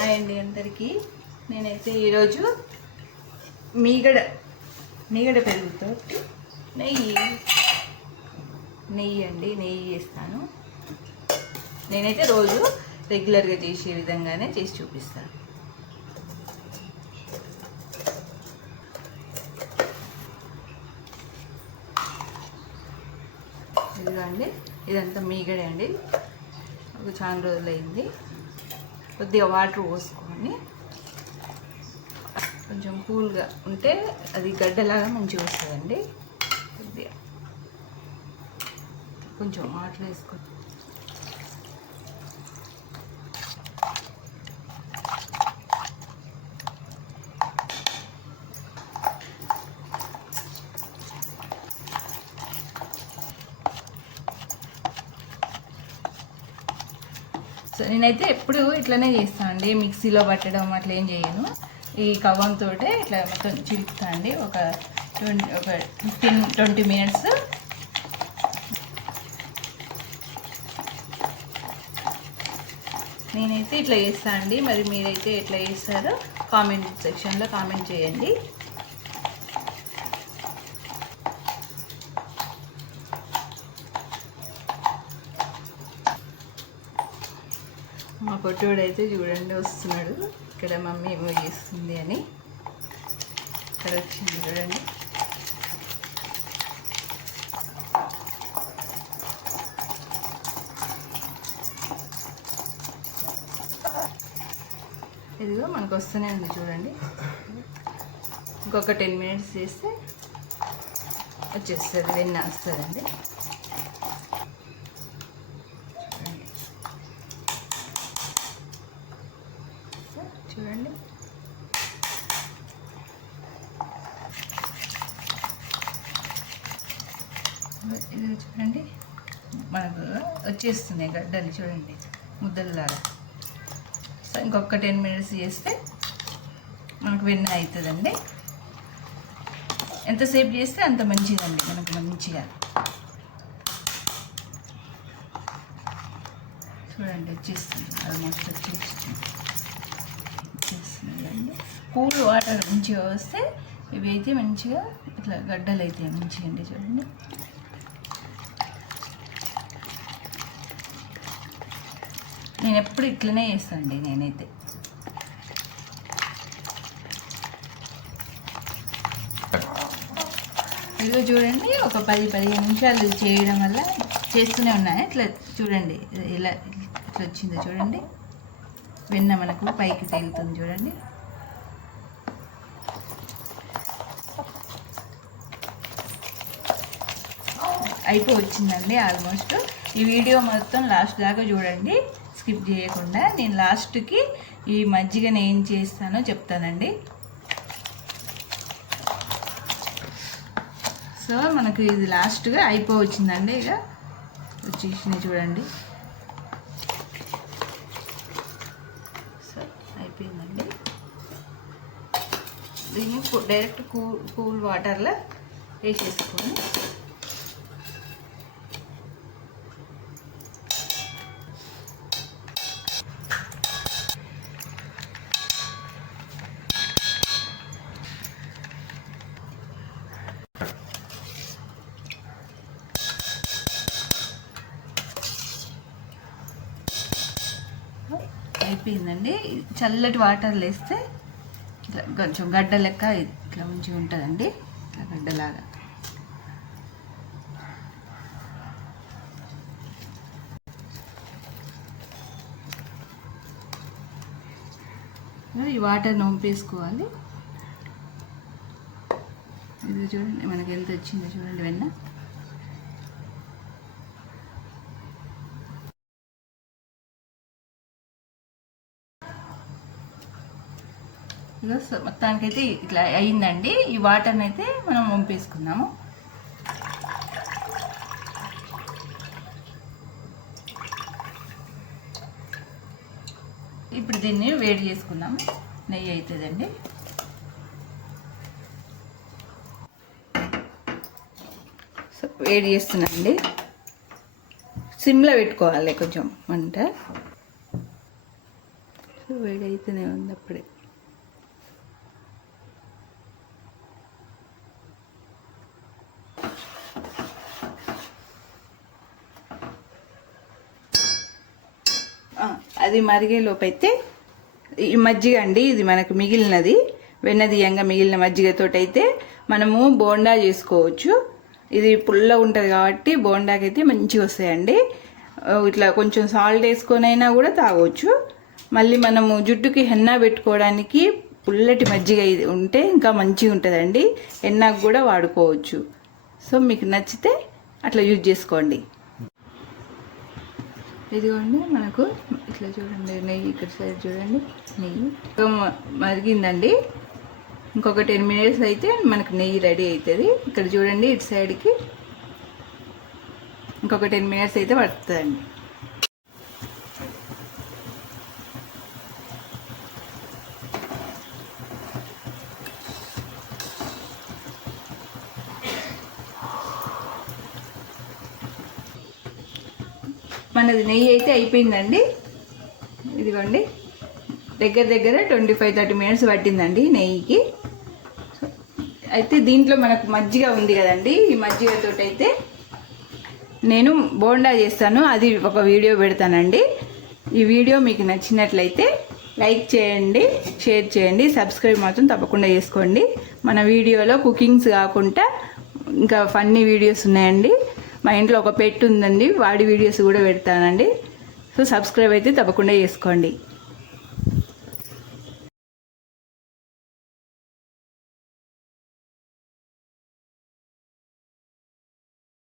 Hi అండి అందరికీ. నేనైతే ఈరోజు మీగడ పెరుగుతో నెయ్యి చేస్తాను. నేనైతే రోజు రెగ్యులర్గా చేసే విధంగానే చేసి చూపిస్తాను. ఇదిగోండి, ఇదంతా మీగడే అండి. ఒక చాలా రోజులైంది. కొద్దిగా వాటర్ పోసుకొని కొంచెం కూల్గా ఉంటే అది గడ్డలాగా మంచిగా వస్తుందండి. కొద్దిగా కొంచెం వాటర్ వేసుకొని నేనైతే ఎప్పుడు ఇట్లనే చేస్తాను అండి. మిక్సీలో పట్టడం అట్లా ఏం చేయను. ఈ కవ్వంతో ఇట్లా మొత్తం చిలుపుతా అండి. ఒక 15-20 మినిట్స్ నేనైతే ఇట్లా చేస్తాను అండి. మరి మీరైతే ఎట్లా చేస్తారో కామెంట్ సెక్షన్లో కామెంట్ చేయండి. మా పొట్టోడైతే చూడండి వస్తున్నాడు. ఇక్కడ మమ్మీ ఏమో చేస్తుంది అని ఇక్కడ వచ్చింది చూడండి. ఇదిగో మనకు వస్తూనే ఉంది చూడండి. ఇంకొక 10 మినిట్స్ చేస్తే వచ్చేస్తుంది, వెన్న వస్తుందండి. చూడండి ఇది చూడండి, మనకు వచ్చేస్తున్నాయి గడ్డలు చూడండి, ముద్దలాగా. సో ఇంకొక 10 మినిట్స్ చేస్తే మనకు వెన్న అవుతుందండి. ఎంతసేపు చేస్తే అంత మంచిదండి మనకు మంచిగా. చూడండి వచ్చేస్తుంది, ఆల్మోస్ట్ వచ్చేస్తుంది. కూల్ వాటర్ మంచిగా వస్తే ఇవైతే మంచిగా ఇట్లా గడ్డలు అవుతాయి మంచిగా అండి. చూడండి నేను ఎప్పుడు ఇట్లనే చేస్తాను అండి. నేనైతే ఇదిగో చూడండి, ఒక 10-15 నిమిషాలు చేయడం వల్ల చేస్తూనే ఉన్నాయి. ఇట్లా చూడండి ఇలా ఇట్లా వచ్చిందో చూడండి, వెన్న మనకు పైకి తేలుతుంది చూడండి. వచ్చిందండి ఆల్మోస్ట్. ఈ వీడియో మొత్తం లాస్ట్ దాకా చూడండి, స్కిప్ చేయకుండా. నేను లాస్ట్కి ఈ మజ్జిగను ఏం చేస్తానో చెప్తానండి. సో మనకు ఇది లాస్ట్గా వచ్చిందండి. ఇక వచ్చేసినాయి చూడండి. సో అయిపోయిందండి. దీన్ని డైరెక్ట్ కూల్ వాటర్లో వేసేసుకొని అయిపోయిందండి. చల్లటి వాటర్లు వేస్తే ఇట్లా కొంచెం గడ్డ లెక్క ఇట్లా మంచిగా ఉంటుందండి, ఇట్లా గడ్డలాగా. ఈ వాటర్ నొంపేసుకోవాలి. ఇది చూడండి మనకి ఎంత వచ్చిందో చూడండి వెన్న. మొత్తానికైతే ఇట్లా అయిందండి. ఈ వాటర్ని అయితే మనం వంపేసుకుందాము. ఇప్పుడు దీన్ని వేడి చేసుకుందాము. నెయ్యి అవుతుందండి. సో వేడి చేస్తున్నానండి. సిమ్లో పెట్టుకోవాలి కొంచెం మంట. వేడైతేనే ఉంది అప్పుడే. అది మరిగేలోపు అయితే ఈ మజ్జిగ అండి, ఇది మనకు మిగిలినది వెన్నదీయంగా మిగిలిన మజ్జిగతోటి అయితే మనము బోండా చేసుకోవచ్చు. ఇది పుల్ల ఉంటుంది కాబట్టి బోండాకైతే మంచిగా వస్తాయండి. ఇట్లా కొంచెం సాల్ట్ వేసుకొని అయినా కూడా తాగవచ్చు. మళ్ళీ మనము జుట్టుకి హెన్నా పెట్టుకోవడానికి పుల్లటి మజ్జిగ ఉంటే ఇంకా మంచిగా ఉంటుందండి. హెన్నాకు కూడా వాడుకోవచ్చు. సో మీకు నచ్చితే అట్లా యూజ్ చేసుకోండి. ఇదిగోండి మనకు ఇట్లా చూడండి, నెయ్యి ఇక్కడ సైడ్ చూడండి, నెయ్యి మరిగిందండి. ఇంకొక 10 minutes అయితే మనకు నెయ్యి రెడీ అవుతుంది. ఇక్కడ చూడండి ఇటు సైడ్కి ఇంకొక 10 minutes అయితే పడుతుందండి. మనది నెయ్యి అయితే అయిపోయిందండి. ఇదిగోండి దగ్గర 25-30 minutes పట్టిందండి నెయ్యికి. అయితే దీంట్లో మనకు మజ్జిగ ఉంది కదండి, ఈ మజ్జిగతో అయితే నేను బోండా చేస్తాను, అది ఒక వీడియో పెడతానండి. ఈ వీడియో మీకు నచ్చినట్లయితే లైక్ చేయండి, షేర్ చేయండి, సబ్స్క్రైబ్ మాత్రం తప్పకుండా చేసుకోండి. మన వీడియోలో కుకింగ్స్ కాకుండా ఇంకా ఫన్నీ వీడియోస్ ఉన్నాయండి. మా ఇంట్లో ఒక పెట్ ఉందండి, వాడి వీడియోస్ కూడా పెడతానండి. సో సబ్స్క్రైబ్ అయితే తప్పకుండా చేసుకోండి.